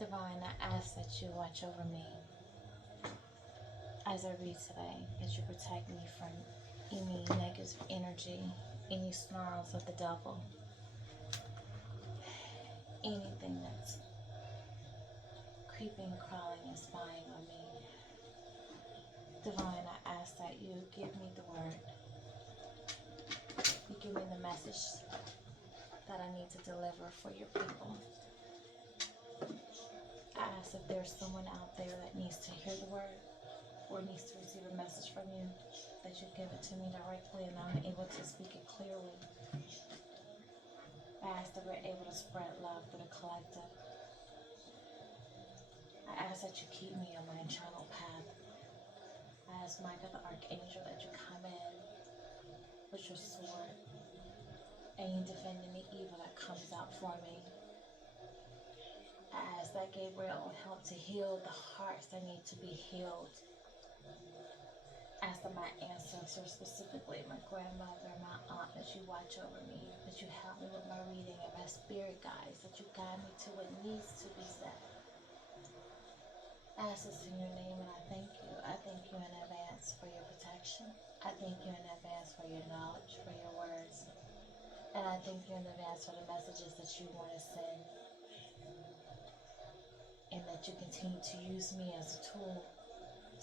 Divine, I ask that you watch over me as I read today, that you protect me from any negative energy, any snarls of the devil, anything that's creeping, crawling, and spying on me. Divine, I ask that you give me the word. You give me the message that I need to deliver for your people. I ask if there's someone out there that needs to hear the word or needs to receive a message from you, that you give it to me directly and I'm able to speak it clearly. I ask that we're able to spread love for the collective. I ask that you keep me on my eternal path. I ask Michael the Archangel that you come in with your sword and you defend any evil that comes out for me. I ask that Gabriel will help to heal the hearts that need to be healed. I ask that my ancestors, specifically my grandmother, my aunt, that you watch over me, that you help me with my reading and my spirit guides, that you guide me to what needs to be said. I ask this in your name and I thank you. I thank you in advance for your protection. I thank you in advance for your knowledge, for your words. And I thank you in advance for the messages that you want to send. And that you continue to use me as a tool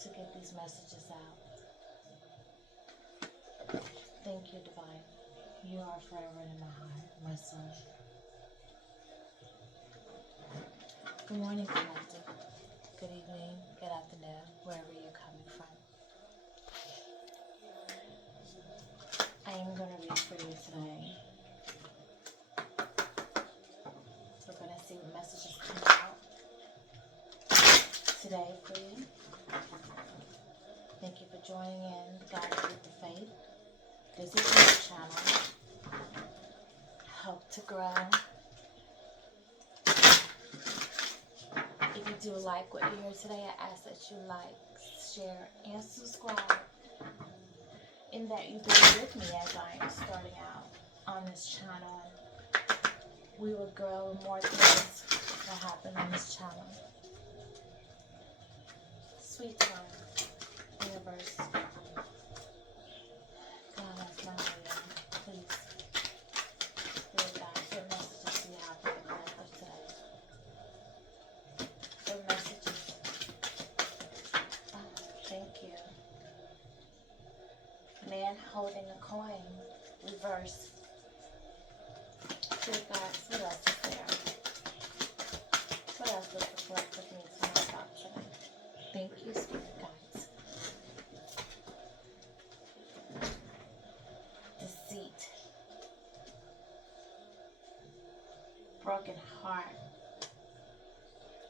to get these messages out. Thank you, Divine. You are forever in my heart, my soul. Good morning, collective. Good evening, good afternoon, wherever you're coming from. I am going to read for you today. We're going to see what messages come out today for you. Thank you for joining in, Guided with the Faith. This is my channel. Help to grow. If you do like what you hear today, I ask that you like, share, and subscribe. And that you be with me as I am starting out on this channel. We will grow more things that happen on this channel. Sweet time, universe. God, that's my way. Please, Spirit guide, what messages do you have for the collective today? What messages? Oh, thank you. Man holding a coin, reverse. Spirit guides, what else is there? What else does the collective need to know about today? Thank you, Spirit guides. Deceit, broken heart,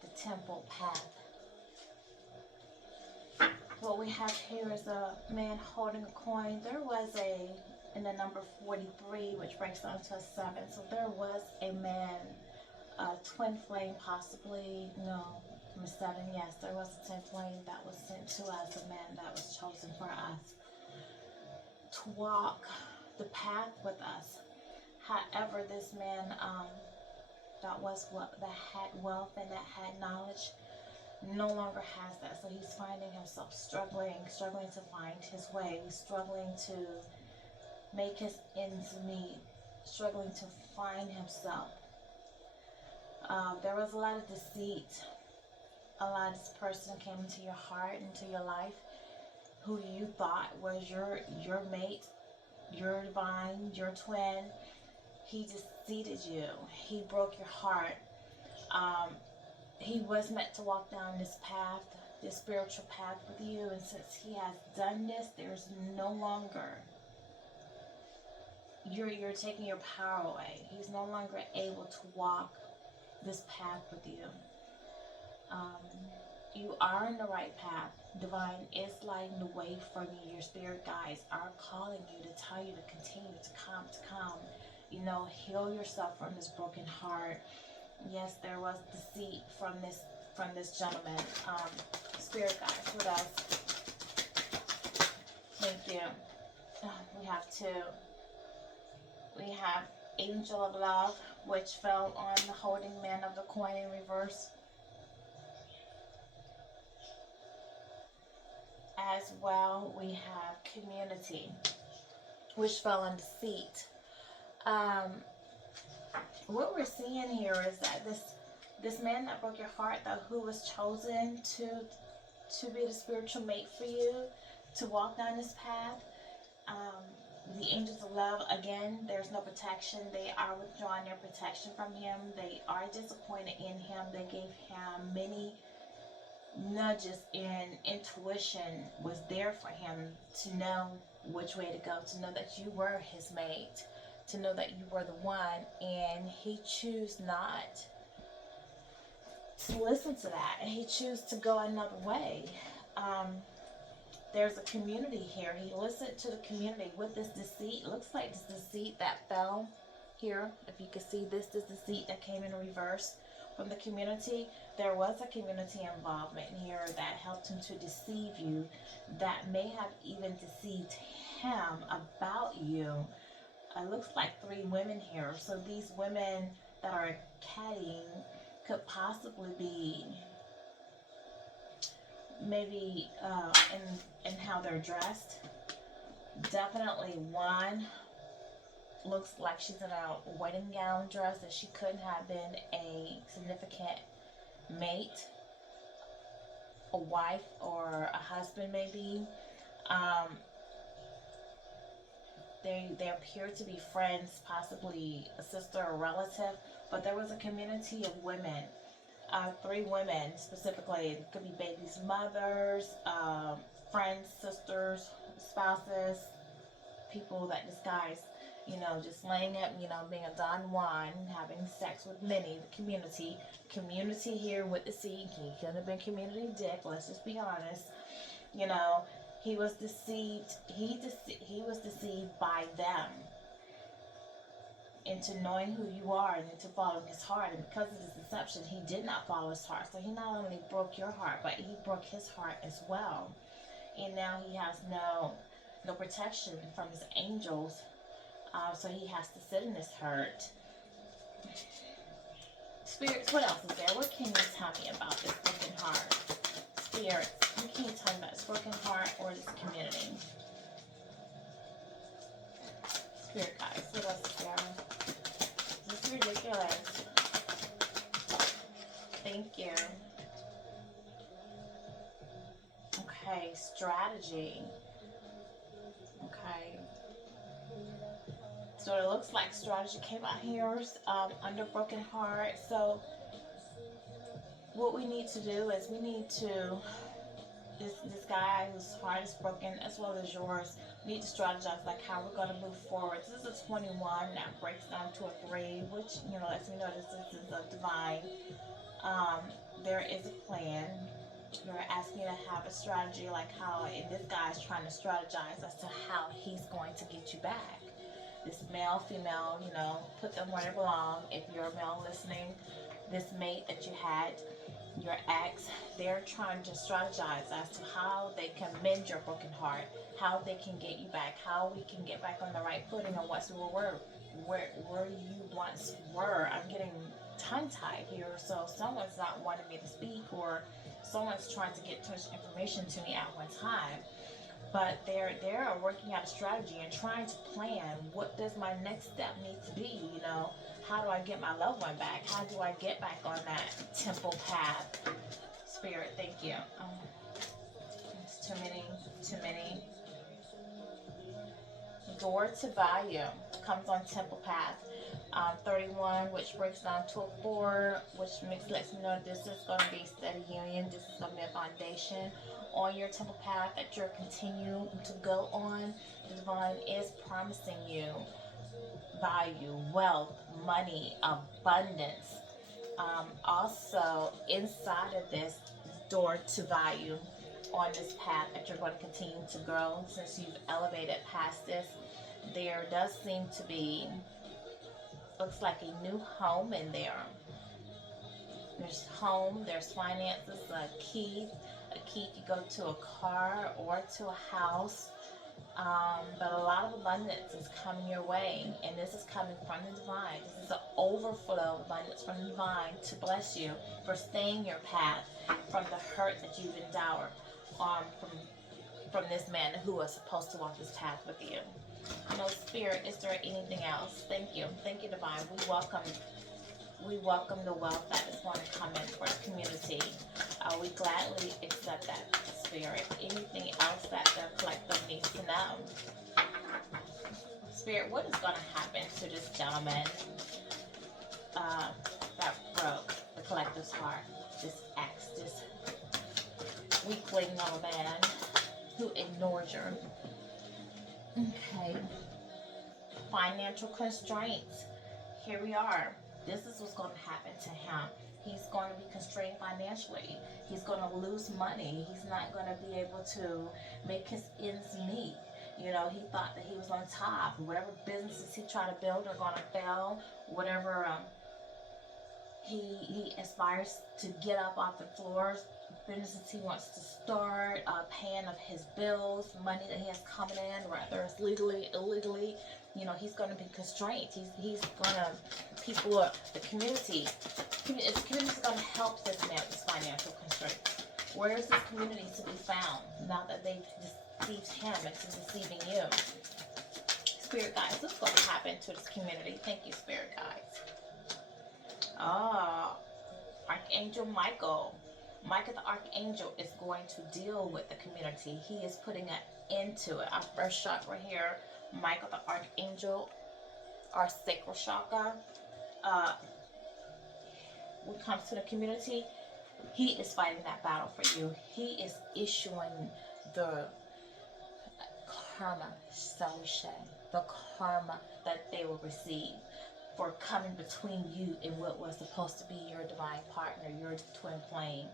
the temple path. What we have here is a man holding a coin. There was in the number 43, which breaks down to a 7. So there was a man, a twin flame possibly, no, from 7, yes, there was a twin flame that was sent to us, a man that was chosen for us to walk the path with us. However, this man that had wealth and that had knowledge no longer has that. So he's finding himself struggling to find his way, struggling to make his ends meet, struggling to find himself. There was a lot of deceit. A lot of this person came into your heart, into your life, who you thought was your mate, your divine, your twin. He deceived you. He broke your heart. He was meant to walk down this path, this spiritual path with you, and since he has done this, there's no longer, you're taking your power away. He's no longer able to walk this path with you. You are on the right path. Divine is lighting the way for you. Your spirit guides are calling you to tell you to continue to come. You know, heal yourself from this broken heart. Yes, there was deceit from this gentleman. Spirit guides, what else? Thank you. We have 2. We have Angel of Love, which fell on the holding man of the coin in reverse. as well, we have community, which fell in deceit. Um, what we're seeing here is that this man that broke your heart, though, who was chosen to be the spiritual mate for you, to walk down this path, the angels of love, again, there's no protection. They are withdrawing their protection from him. They are disappointed in him. They gave him many nudges, and intuition was there for him to know which way to go, to know that you were his mate, to know that you were the one, and he chose not to listen to that, and he chose to go another way. There's a community here. He listened to the community with this deceit. It looks like this deceit that fell here. If you can see this deceit that came in reverse from the community. There was a community involvement here that helped him to deceive you, that may have even deceived him about you. It looks like 3 women here. So these women that are caddying could possibly be maybe in how they're dressed. Definitely one looks like she's in a wedding gown dress, that she couldn't have been a significant mate, a wife, or a husband maybe. They appear to be friends, possibly a sister or relative, but there was a community of women. 3 women specifically. It could be babies' mothers, friends, sisters, spouses, people that disguise, just laying up, being a Don Juan, having sex with many. The community here with the C. He couldn't have been community dick. Let's just be honest. He was deceived. He was deceived by them into knowing who you are and into following his heart. And because of this deception, he did not follow his heart. So he not only broke your heart, but he broke his heart as well. And now he has no protection from his angels. So he has to sit in this hurt. Spirits, what else is there? What can you tell me about this broken heart? Spirits, what can you tell me about this broken heart or this community? Spirit guys, what else is there? This is ridiculous. Thank you. Okay, strategy. Okay. So it looks like strategy came out here under broken heart. So what we need to do is we need to, this guy whose heart is broken as well as yours, need to strategize like how we're going to move forward. This is a 21 that breaks down to a 3, which, lets me know this is a divine. There is a plan. You're asking you to have a strategy, like how this guy's trying to strategize as to how he's going to get you back. This male, female, put them where they belong. If you're a male listening, this mate that you had, your ex, they're trying to strategize as to how they can mend your broken heart, how they can get you back, how we can get back on the right footing on where you once were. I'm getting tongue-tied here, so someone's not wanting me to speak, or someone's trying to get too much information to me at one time. But they're working out a strategy and trying to plan, what does my next step need to be? How do I get my loved one back? How do I get back on that temple path? Spirit, thank you. It's too many. Door to value comes on temple path. 31, which breaks down to a 4, which lets me know that this is going to be a steady union. This is going to be a foundation on your temple path that you're continuing to go on. The divine is promising you value, wealth, money, abundance. Also, inside of this door to value on this path that you're going to continue to grow, since you've elevated past this, there does seem to be, looks like a new home in there. There's home, there's finances, a key could go to a car or to a house. But a lot of abundance is coming your way, and this is coming from the divine. This is an overflow of abundance from the divine to bless you for staying your path from the hurt that you've endured, from from this man who was supposed to walk this path with you. No, Spirit, is there anything else? Thank you. Thank you, Divine. We welcome the wealth that is going to come in for the community. We gladly accept that, Spirit. Anything else that the collective needs to know? Spirit, what is going to happen to this gentleman that broke the collective's heart? This ex, this weakling of a man who ignored you. Okay. Financial constraints. Here we are. This is what's going to happen to him. He's going to be constrained financially. He's going to lose money. He's not going to be able to make his ends meet. You know, he thought that he was on top. Whatever businesses he tried to build are going to fail. Whatever he aspires to get up off the floors, businesses he wants to start, paying of his bills, money that he has coming in, whether it's legally, illegally, you know, he's going to be constrained. He's going to, the community is going to help this man with his financial constraints. Where is this community to be found now that they've deceived him into deceiving you? Spirit guides, what's going to happen to this community? Thank you, Spirit guides. Archangel Michael. Michael the Archangel is going to deal with the community. He is putting an end to it. Our first chakra here, Michael the Archangel, our sacral chakra. When it comes to the community, he is fighting that battle for you. He is issuing the karma, the karma that they will receive for coming between you and what was supposed to be your divine partner, your twin flame.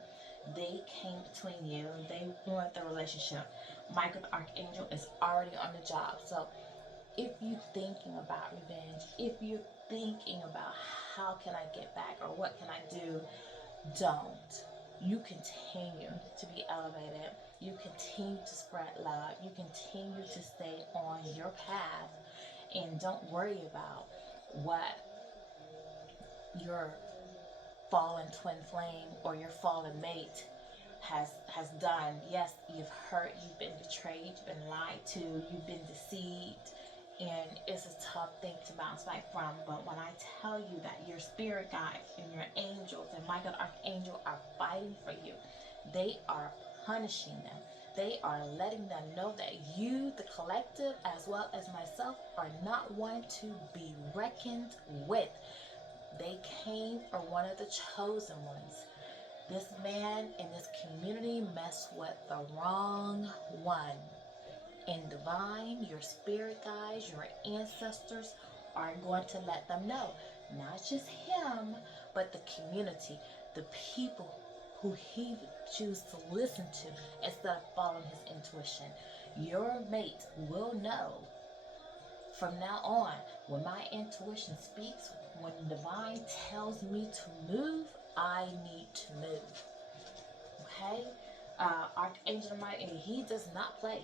They came between you. They ruined the relationship. Michael the Archangel is already on the job. So if you're thinking about revenge, if you're thinking about how can I get back or what can I do, don't. You continue to be elevated. You continue to spread love. You continue to stay on your path. And don't worry about what your fallen twin flame or your fallen mate has done. Yes, you've hurt, you've been betrayed, you've been lied to, you've been deceived, and it's a tough thing to bounce back from. But when I tell you that your spirit guides and your angels and Michael the Archangel are fighting for you, they are punishing them. They are letting them know that you, the collective, as well as myself, are not one to be reckoned with. They came for one of the chosen ones. This man and this community messed with the wrong one. And divine, your spirit guides, your ancestors are going to let them know. Not just him, but the community, the people who he chooses to listen to instead of following his intuition. Your mate will know from now on, when my intuition speaks, when divine tells me to move, I need to move. Okay? Archangel Michael, he does not play.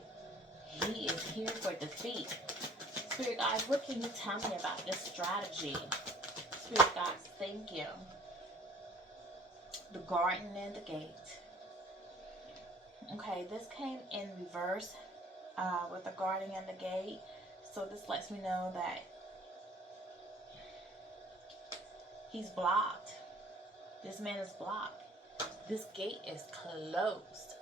He is here for defeat. Spirit guides, what can you tell me about this strategy? Spirit guides, thank you. The garden and the gate. Okay, this came in reverse with the garden and the gate. So this lets me know that he's blocked. This man is blocked. This gate is closed.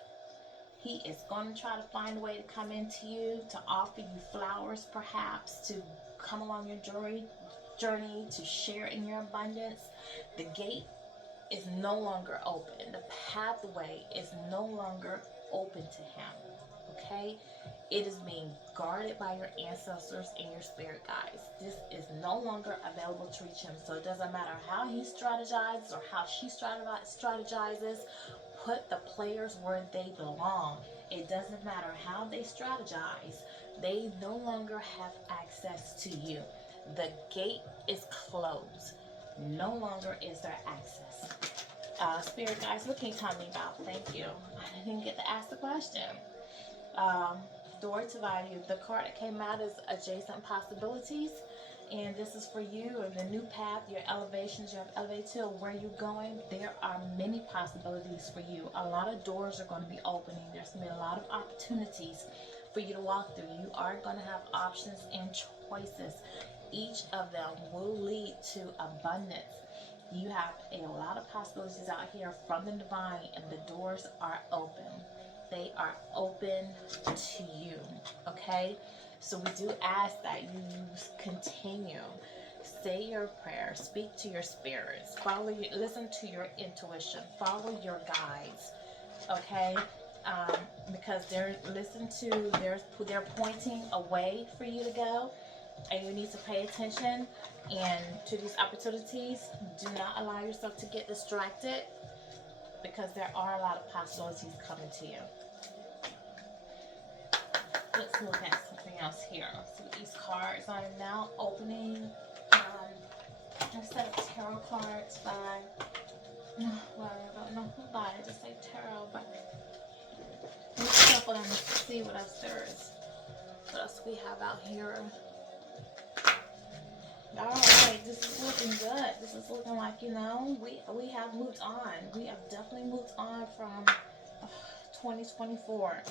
He is going to try to find a way to come into you, to offer you flowers perhaps, to come along your journey, to share in your abundance. The gate is no longer open. The pathway is no longer open to him. Okay? It is being guarded by your ancestors and your spirit guides. This is no longer available to reach him. So it doesn't matter how he strategizes or how she strategizes. Put the players where they belong. It doesn't matter how they strategize. They no longer have access to you. The gate is closed. No longer is there access. Spirit guides, what can you tell me about? Thank you. I didn't get to ask the question. Door to value. The card that came out is adjacent possibilities. and this is for you, and the new path, your elevations, you have elevated to where you're going. There are many possibilities for you. A lot of doors are going to be opening. There's going to be a lot of opportunities for you to walk through. You are going to have options and choices. Each of them will lead to abundance. You have a lot of possibilities out here from the divine, and the doors are open. They are open to you. Okay? So we do ask that you continue. Say your prayer. Speak to your spirits. Listen to your intuition. Follow your guides. Okay? Because they're pointing a way for you to go, and you need to pay attention and to these opportunities. Do not allow yourself to get distracted, because there are a lot of possibilities coming to you. Let's look at something else here. See these cards. I am now opening a set of tarot cards by, well, I don't know who by it, just say tarot, but let's shuffle them and see what else there is. What else we have out here? Alright, this is looking good. This is looking like, we have moved on. We have definitely moved on from 2024.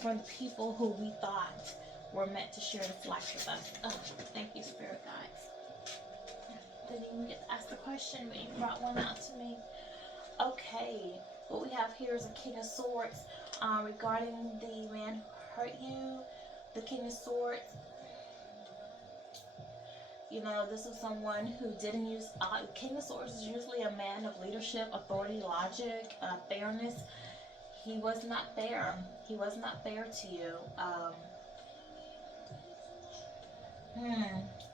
From the people who we thought were meant to share this life with us. Oh, thank you, Spirit Guides. Didn't even get to ask the question, but you brought one out to me. Okay, what we have here is a King of Swords. Regarding the man who hurt you, the King of Swords, this was someone who didn't use, King of Swords is usually a man of leadership, authority, logic, fairness. He was not fair. He was not fair to you.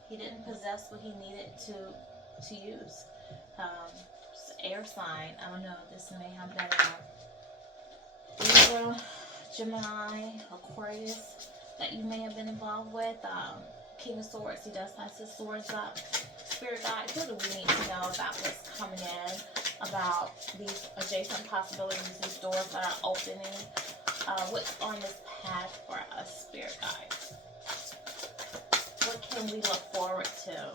He didn't possess what he needed to use. Air sign. I don't know. This may have been Libra, Gemini, Aquarius that you may have been involved with. King of Swords. He does have his swords up. Spirit guides. What do we need to know about what's coming in? About these adjacent possibilities, these doors that are opening, what's on this path for us, Spirit Guides? What can we look forward to?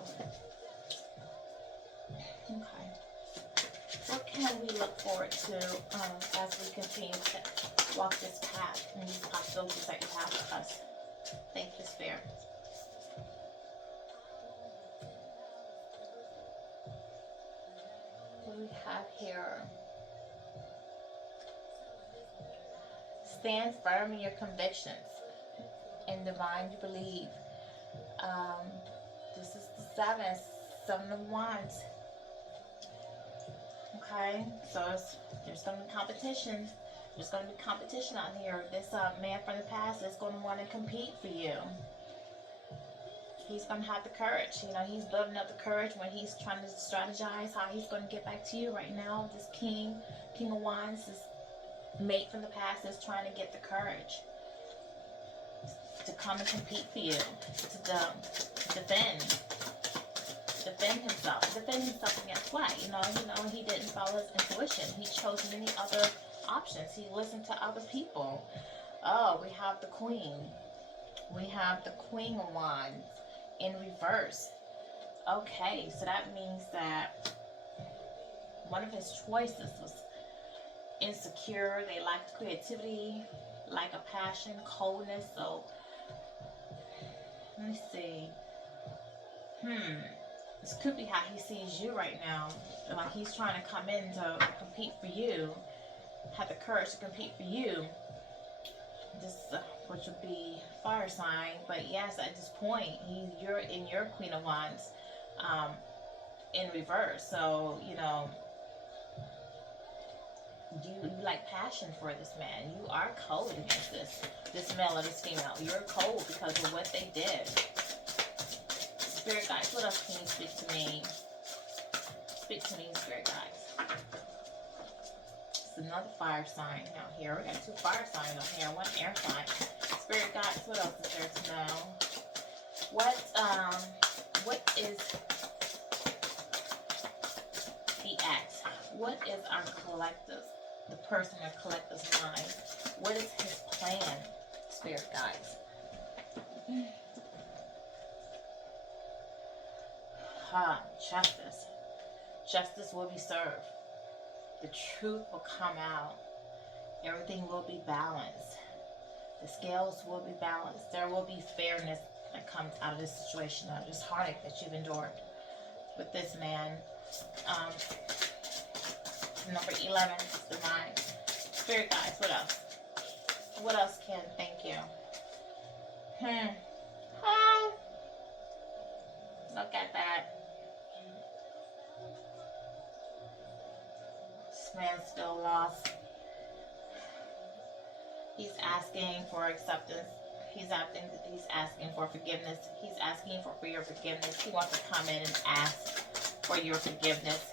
Okay. What can we look forward to as we continue to walk this path and these possibilities that you have for us? Thank you, Spirit. We have here, stand firm in your convictions. In divine you believe. This is the seven of wands. Okay, so there's going to be competition. There's going to be competition out here. This man from the past is going to want to compete for you. He's going to have the courage. He's building up the courage when he's trying to strategize how he's going to get back to you. Right now, this King of Wands, this mate from the past is trying to get the courage to come and compete for you, to defend himself against what? He didn't follow his intuition. He chose many other options. He listened to other people. Oh, we have the Queen. We have the Queen of Wands in reverse. Okay, so that means that one of his choices was insecure. They lacked creativity, lack of passion, coldness. So let me see. This could be how he sees you right now. Like he's trying to come in to compete for you, have the courage to compete for you. This, which would be fire sign, but yes, at this point, you're in your Queen of Wands, in reverse. So you like passion for this man. You are cold against this male or this female. You're cold because of what they did. Spirit guides, what else can you speak to me? Speak to me, Spirit guides. It's another fire sign out here. We got two fire signs out here, one air sign. Spirit guides, what else is there to know? What is the act? What is our collective, the person or collective's mind? What is his plan, Spirit guides? Justice. Justice will be served. The truth will come out. Everything will be balanced. The scales will be balanced. There will be fairness that comes out of this situation, out of this heartache that you've endured with this man. Um, Number 11 is the mind. Spirit guides, what else? What else, Ken? Thank you. Hi. Look at that. This man's still lost. He's asking for acceptance. He's asking for forgiveness. He's asking for your forgiveness. He wants to come in and ask for your forgiveness.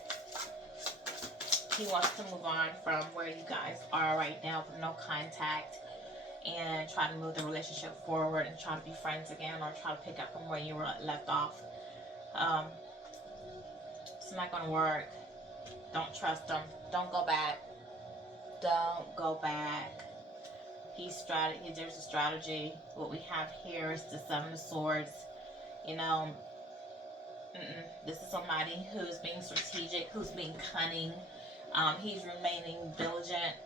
He wants to move on from where you guys are right now with no contact and try to move the relationship forward and try to be friends again or try to pick up from where you were left off. It's not going to work. Don't trust him. Don't go back. Don't go back. There's a strategy. What we have here is the Seven of Swords. You know, this is somebody who's being strategic, who's being cunning. He's remaining diligent.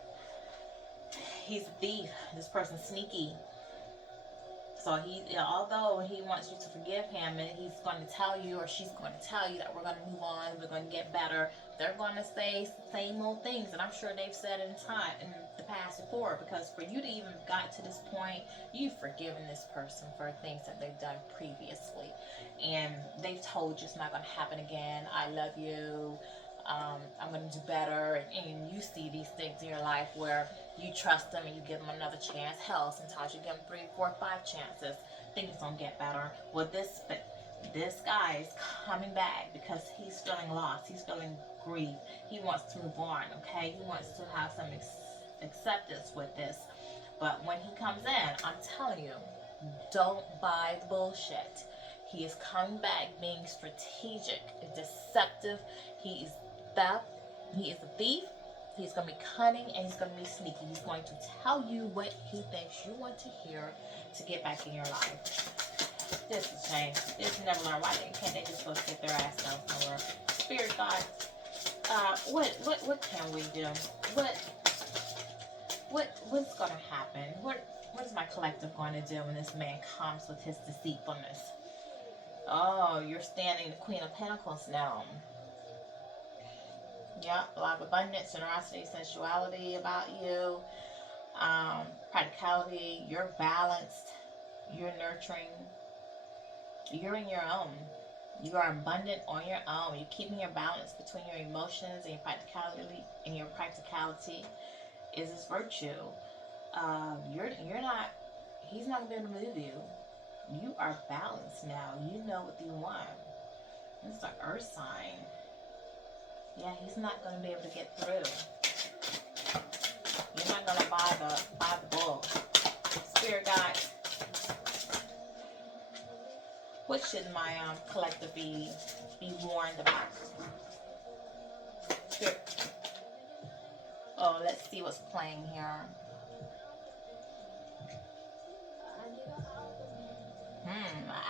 He's a thief. This person's sneaky. So although he wants you to forgive him, and he's going to tell you, or she's going to tell you that we're going to move on, we're going to get better, they're going to say the same old things, and I'm sure they've said it in the past before. Because for you to even got to this point, you've forgiven this person for things that they've done previously, and they've told you it's not going to happen again. I love you. I'm going to do better, and you see these things in your life where you trust them and you give them another chance. Hell, sometimes you give them 3, 4, 5 chances. Things don't get better. Well, this guy is coming back because he's feeling lost. He's feeling grief. He wants to move on, okay? He wants to have some acceptance with this. But when he comes in, I'm telling you, don't buy the bullshit. He is coming back being strategic, deceptive. He is theft. He is a thief. He's going to be cunning and he's going to be sneaky. He's going to tell you what he thinks you want to hear to get back in your life. This is a shame. This never learn. Why can't they just go sit their ass down somewhere? Spirit God, what can we do? What's going to happen? What is my collective going to do when this man comes with his deceitfulness? Oh, you're standing the Queen of Pentacles now. Yeah, a lot of abundance, generosity, sensuality about you, practicality. You're balanced, you're nurturing, you're in your own. You are abundant on your own. You're keeping your balance between your emotions and your practicality. And your practicality is this virtue. You're not. He's not going to be able to move you. You are balanced now. You know what you want. It's the Earth sign. Yeah, he's not going to be able to get through. You're not going to buy the bull. Spirit guides. What should my collective be warned about? Spirit. Oh, let's see what's playing here.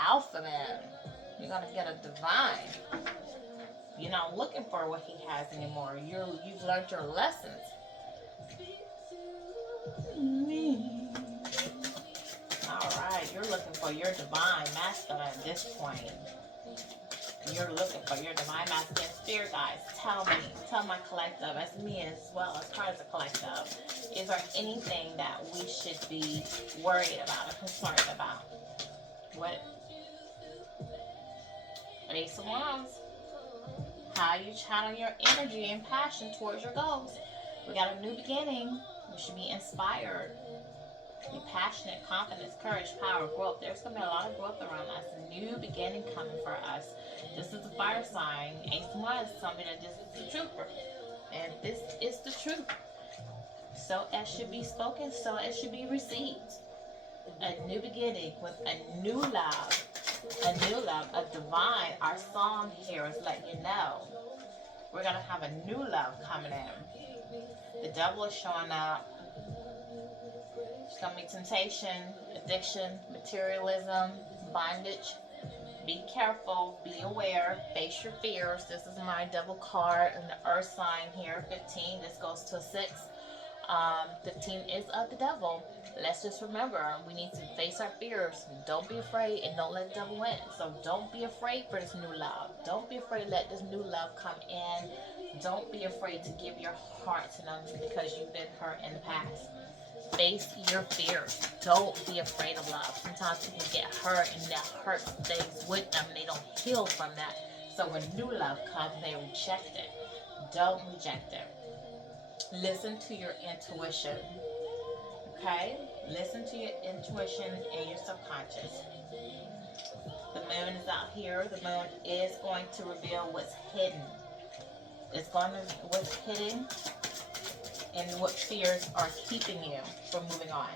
Alpha man. You're going to get a divine. You're not looking for what he has anymore. You've learned your lessons. Alright, you're looking for your divine masculine at this point. You're looking for your divine masculine. Spirit guys, tell my collective, as me as well as part of the collective, is there anything that we should be worried about or concerned about? What? Ace of Wands. How you channel your energy and passion towards your goals. We got a new beginning. We should be inspired. Be passionate, confidence, courage, power, growth. There's going to be a lot of growth around us. A new beginning coming for us. This is a fire sign. Ace of Wands is something that just is the trooper. And this is the truth. So it should be spoken, so it should be received. A new beginning with a new love. A new love, a divine. Our song here is letting you know we're going to have a new love coming in. The devil is showing up. There's going to be temptation, addiction, materialism, bondage. Be careful, be aware, face your fears. This is my devil card and the earth sign here, 15. This goes to a 6. 15 is of the devil. Let's just remember, we need to face our fears. Don't be afraid and don't let the devil win. So don't be afraid for this new love. Don't be afraid to let this new love come in. Don't be afraid to give your heart to them because you've been hurt in the past. Face your fears. Don't be afraid of love. Sometimes people get hurt and that hurt stays with them. They don't heal from that. So when new love comes, they reject it. Don't reject it. Listen to your intuition. Okay? Listen to your intuition and your subconscious. The moon is out here. The moon is going to reveal what's hidden. It's going to what's hidden and what fears are keeping you from moving on.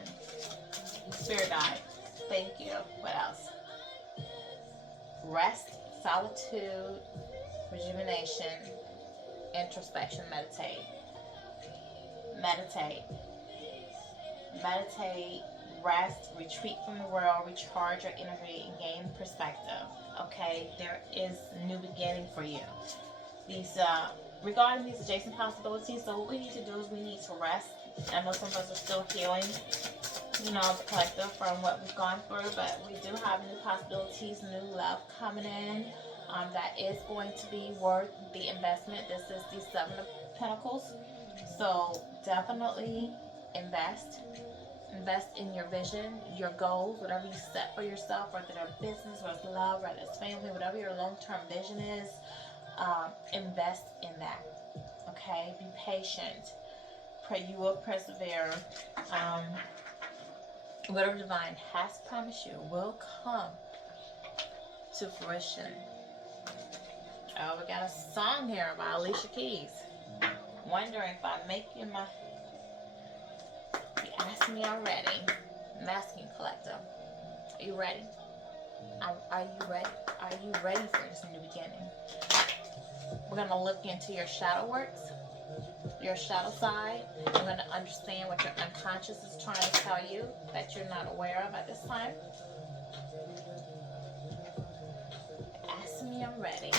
Spirit guide. Thank you. What else? Rest, solitude, rejuvenation, introspection, meditate. Meditate. Meditate, rest, retreat from the world, recharge your energy, and gain perspective. Okay, there is a new beginning for you. These, regarding these adjacent possibilities, so what we need to do is we need to rest. I know some of us are still healing, you know, the collective from what we've gone through, but we do have new possibilities, new love coming in. That is going to be worth the investment. This is the 7 of Pentacles. So definitely invest in your vision, your goals, whatever you set for yourself, whether it's business, whether it's love, whether it's family, whatever your long-term vision is. Invest in that. Okay, be patient. Pray you will persevere. Whatever divine has promised you will come to fruition. Oh, we got a song here by Alicia Keys. Wondering if I'm making my... You asked me already. Masculine collective. Are you ready? Are you ready? Are you ready for this new beginning? We're going to look into your shadow works, your shadow side. We're going to understand what your unconscious is trying to tell you that you're not aware of at this time. Ask me, I'm ready.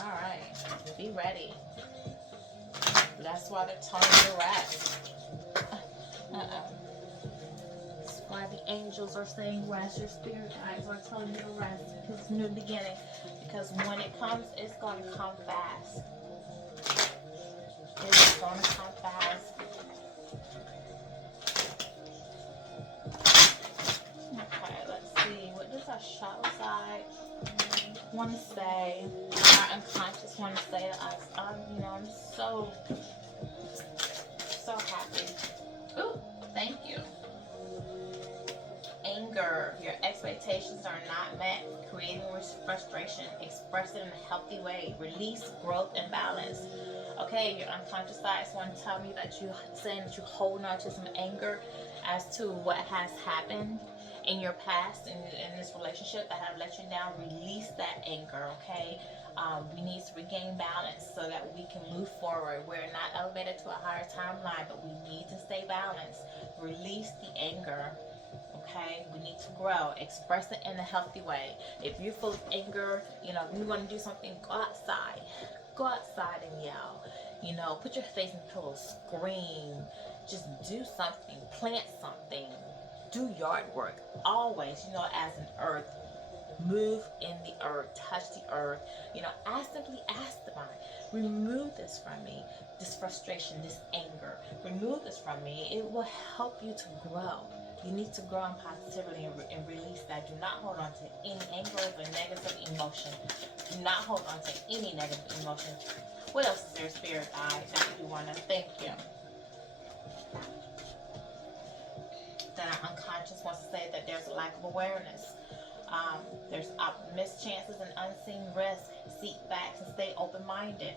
All right. Be ready. That's why they're telling you to rest. That's why the angels are saying rest. Your spirit guides are telling you to rest. Because it's a new beginning. Because when it comes, it's going to come fast. It's going to come fast. Okay, let's see. What does our shadow side want to say? Our unconscious want to say to us? I'm so happy. Ooh, thank you. Anger. Your expectations are not met, creating frustration. Express it in a healthy way. Release, growth, and balance. Okay, your unconscious side is want to tell me that you're saying that you're holding on to some anger as to what has happened in your past in this relationship that have let you down. Release that anger, okay? We need to regain balance so that we can move forward. We're not elevated to a higher timeline, but we need to stay balanced. Release the anger, okay? We need to grow. Express it in a healthy way. If you're full of anger, if you want to do something, go outside. Go outside and yell. Put your face in pillows, scream. Just do something. Plant something. Do yard work. Always, as an earth. Move in the earth, touch the earth. Simply ask divine, remove this from me, this frustration, this anger. Remove this from me. It will help you to grow. You need to grow in positivity and release that. Do not hold on to any anger or negative emotion. Do not hold on to any negative emotion. What else is there, spirit guide, that you want to thank you? That our unconscious wants to say that there's a lack of awareness. There's missed chances and unseen risk. Seek facts and stay open-minded.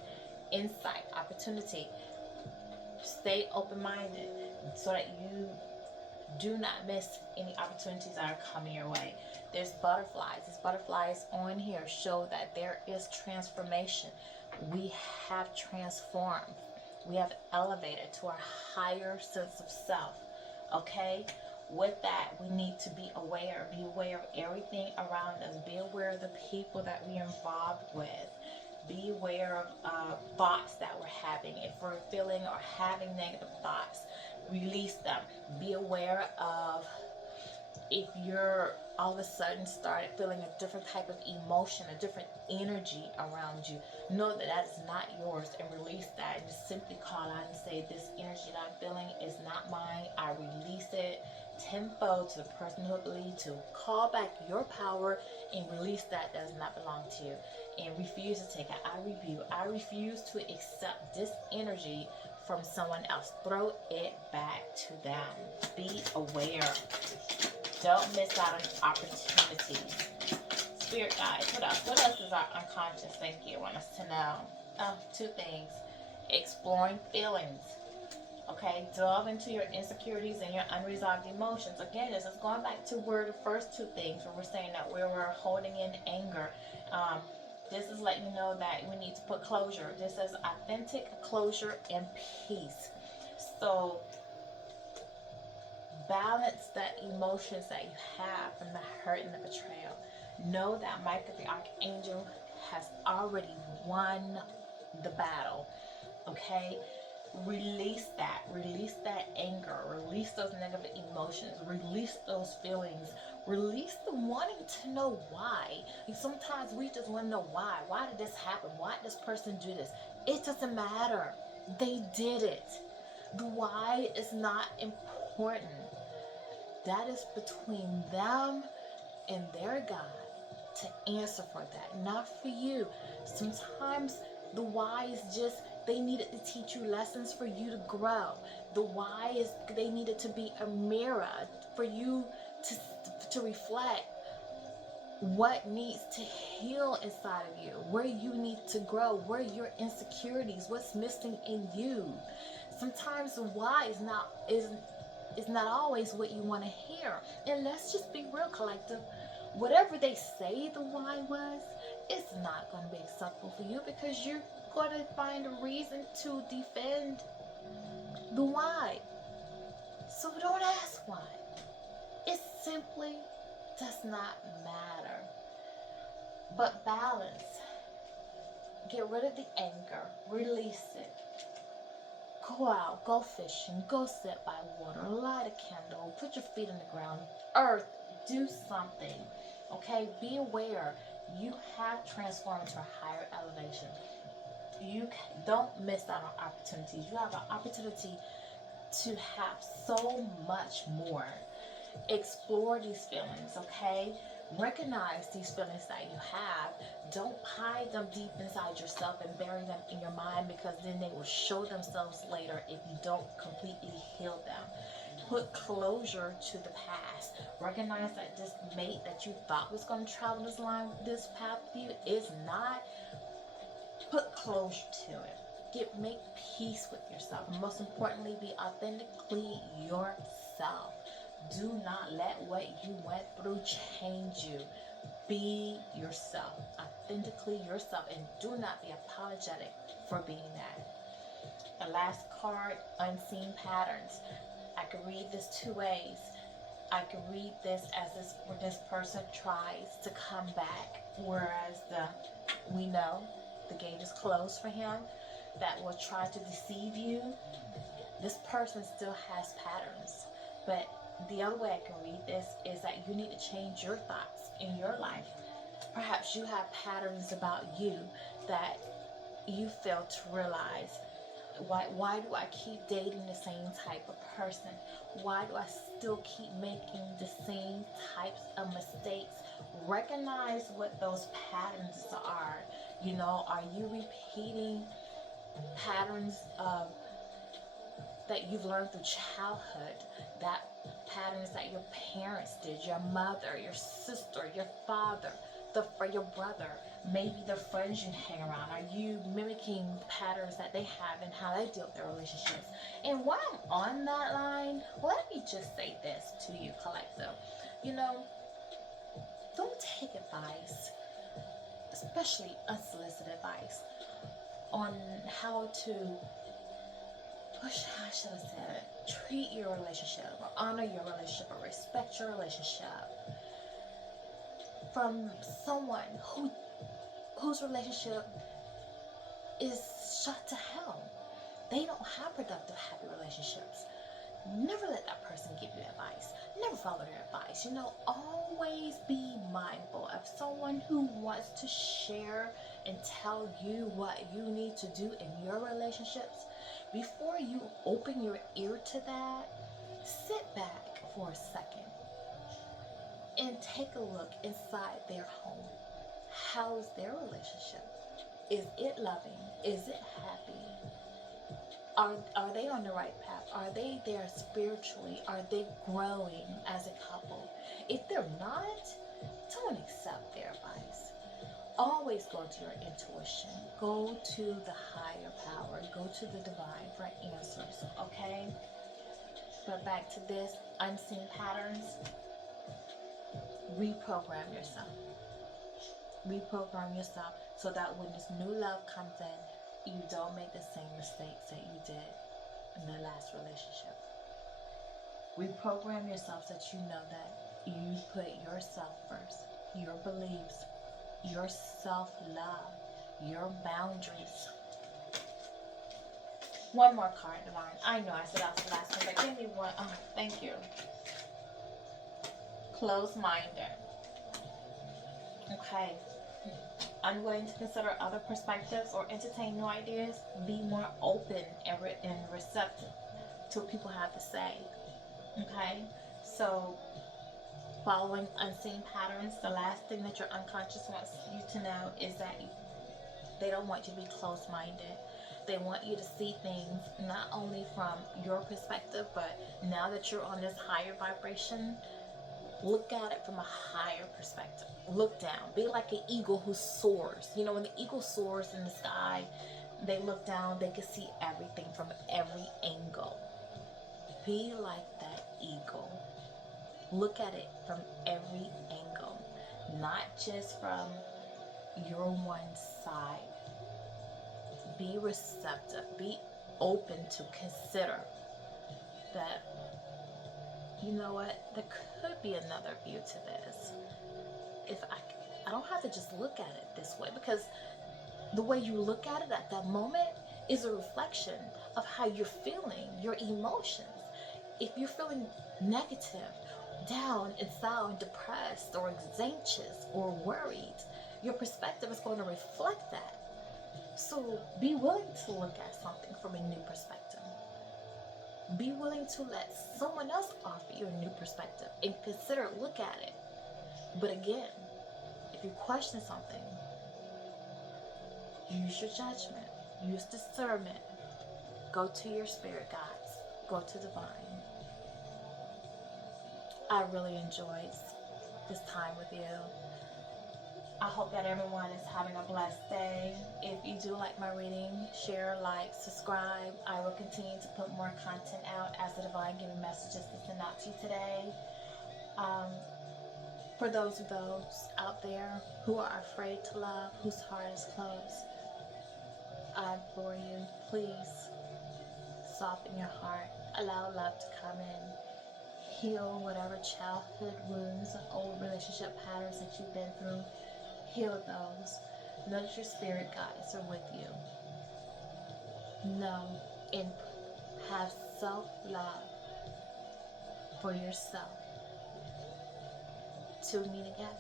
Insight, opportunity. Stay open-minded so that you do not miss any opportunities that are coming your way. There's butterflies. These butterflies on here show that there is transformation. We have transformed. We have elevated to a higher sense of self. Okay? with that, we need to be aware. Be aware of everything around us. Be aware of the people that we're involved with. Be aware of thoughts that we're having. If we're feeling or having negative thoughts, release them. Be aware of if you're all of a sudden started feeling a different type of emotion, a different energy around you, know that that is not yours and release that. And just simply call out and say, this energy that I'm feeling is not mine. I release it tenfold to the person who believes to call back your power and release that does not belong to you. And refuse to take it. I refuse to accept this energy from someone else. Throw it back to them. Be aware. Don't miss out on opportunities. Spirit guides. What else? What else is our unconscious thinking want us to know? Oh, two things. Exploring feelings. Okay, delve into your insecurities and your unresolved emotions. Again, this is going back to where the first two things where we're saying that we were holding in anger. This is letting you know that we need to put closure. This is authentic closure and peace. So balance the emotions that you have from the hurt and the betrayal. Know that Michael the Archangel has already won the battle. Okay? Release that anger, release those negative emotions, release those feelings, release the wanting to know why. And sometimes we just want to know why did this happen, why did this person do this? It doesn't matter, they did it. The why is not important. That is between them and their God to answer for that, not for you. Sometimes the why is just they needed to teach you lessons for you to grow. The why is they needed to be a mirror for you to reflect what needs to heal inside of you, where you need to grow, where your insecurities, what's missing in you. Sometimes the why is not always what you want to hear. And let's just be real, collective. Whatever they say the why was, it's not going to be acceptable for you because you're going to find a reason to defend the why. So don't ask why. It simply does not matter. But balance. Get rid of the anger. Release it. Go out. Go fishing. Go sit by water. Light a candle. Put your feet on the ground. Earth. Do something. Okay? Be aware. You have transformed to a higher elevation. You don't miss out on opportunities. You have an opportunity to have so much more. Explore these feelings, okay? Recognize these feelings that you have. Don't hide them deep inside yourself and bury them in your mind because then they will show themselves later if you don't completely heal them. Put closure to the past. Recognize that this mate that you thought was going to travel this path with you is not. Put closure to it. Make peace with yourself. And most importantly, be authentically yourself. Do not let what you went through change you. Be yourself. Authentically yourself. And do not be apologetic for being that. The last card, unseen patterns. I could read this two ways. I could read this as this person tries to come back, whereas we know the gate is closed for him, that will try to deceive you. This person still has patterns. But the other way I can read this is that you need to change your thoughts in your life. Perhaps you have patterns about you that you fail to realize. Why do I keep dating the same type of person? Why do I still keep making the same types of mistakes? Recognize what those patterns are. Are you repeating patterns that you've learned through childhood? That patterns that your parents did, your mother, your sister, your father, your brother, maybe the friends you hang around. Are you mimicking patterns that they have and how they deal with their relationships? And while I'm on that line, let me just say this to you, collective. Don't take advice, especially unsolicited advice, on how to how should I say it? Treat your relationship, or honor your relationship, or respect your relationship from someone whose relationship is shut to hell. They don't have productive, happy relationships. Never let that person give you advice. Never follow their advice. Always be mindful of someone who wants to share and tell you what you need to do in your relationships. Before you open your ear to that, sit back for a second and take a look inside their home. How's their relationship? Is it loving? Is it happy? Are they on the right path? Are they there spiritually? Are they growing as a couple? If they're not, don't accept their advice. Always go to your intuition. Go to the higher power. Go to the divine for answers, okay? But back to this, unseen patterns. Reprogram yourself. Reprogram yourself so that when this new love comes in, you don't make the same mistakes that you did in the last relationship. Reprogram yourself so that you know that you put yourself first, your beliefs, your self-love, your boundaries. One more card, Divine. I know I said that was the last one, but give me one. Oh, thank you. Closed-minded. Okay. Unwilling to consider other perspectives or entertain new ideas. Be more open and receptive to what people have to say. Okay? So, following unseen patterns, the last thing that your unconscious wants you to know is that they don't want you to be close-minded. They want you to see things not only from your perspective, but now that you're on this higher vibration, look at it from a higher perspective. Look down. Be like an eagle who soars. When the eagle soars in the sky, they look down, they can see everything from every angle. Be like that eagle. Look at it from every angle, not just from your one side. Be receptive. Be open to consider that, you know what, there could be another view to this. If I don't have to just look at it this way, because the way you look at it at that moment is a reflection of how you're feeling, your emotions. If you're feeling negative, down and sound depressed or anxious or worried, your perspective is going to reflect that. So be willing to look at something from a new perspective. Be willing to let someone else offer you a new perspective and look at it. But again, if you question something, use your judgment, use discernment, go to your spirit guides, go to divine. I really enjoyed this time with you. I hope that everyone is having a blessed day. If you do like my reading, share, like, subscribe. I will continue to put more content out as the divine giving messages to send out to you today. For those out there who are afraid to love, whose heart is closed, I implore you, please soften your heart. Allow love to come in. Heal whatever childhood wounds, old relationship patterns that you've been through. Heal those. Know that your spirit guides are with you. Know and have self-love for yourself. Till we meet again.